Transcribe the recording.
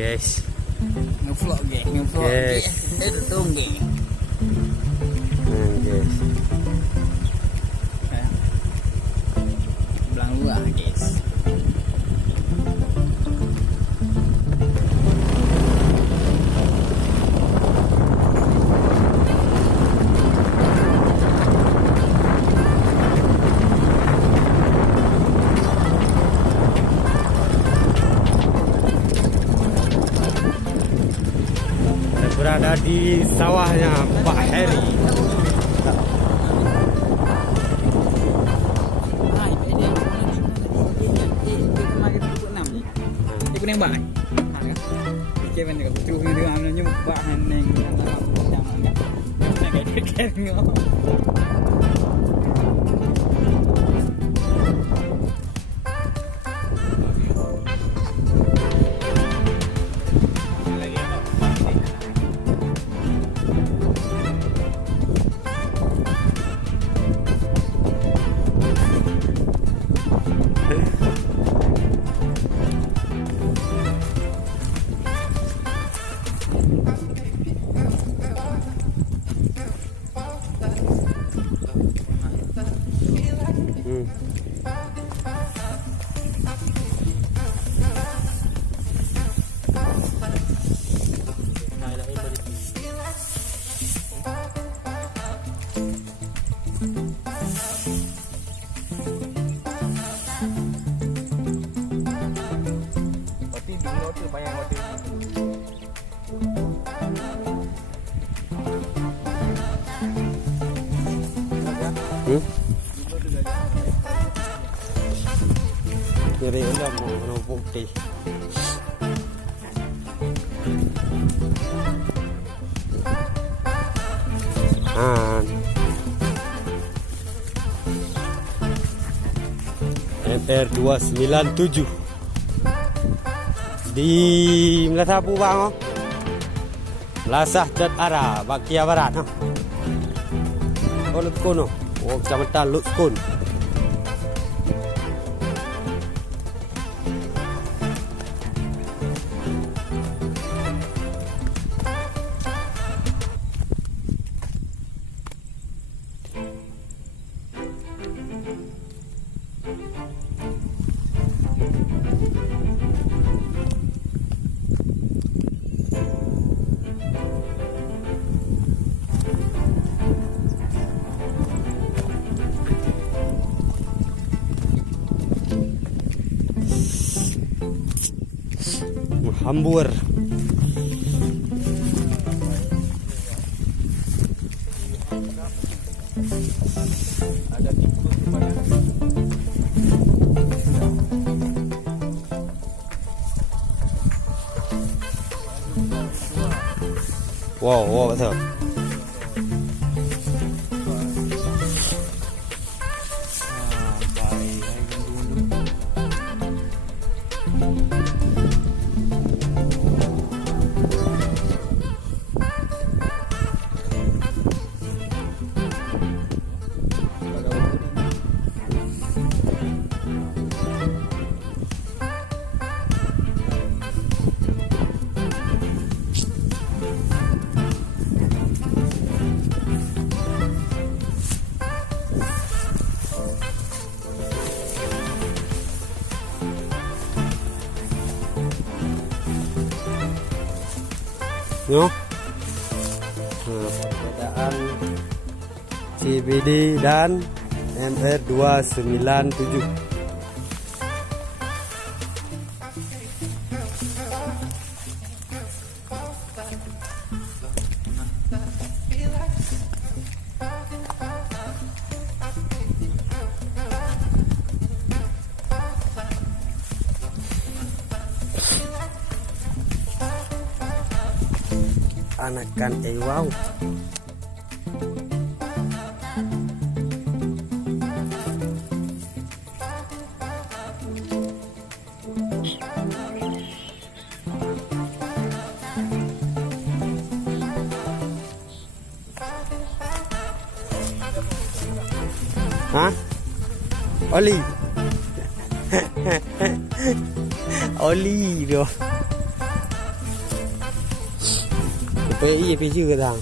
guys. Ngevlog Yes. Itu tunggu. Guys. Belang luar guys. Berada di sawahnya Pak Heri. Neng baik. Kita mana kalau tu ni dia ambil nyumuk bahan neng jangan neng kayak ngau. Jadi udah mau bukti. MR 297 di Melasapu bang, Melasah dan Ara Bakia Barat. Oh Lutkun, oh Kecamatan Lutkun. Hambur. Ada tikus di mana? Wow, betul. Yo. Perbedaan CBD dan MR 297. Anakan wow. Hah? Oli. Oli bro. PI piชื่อทาง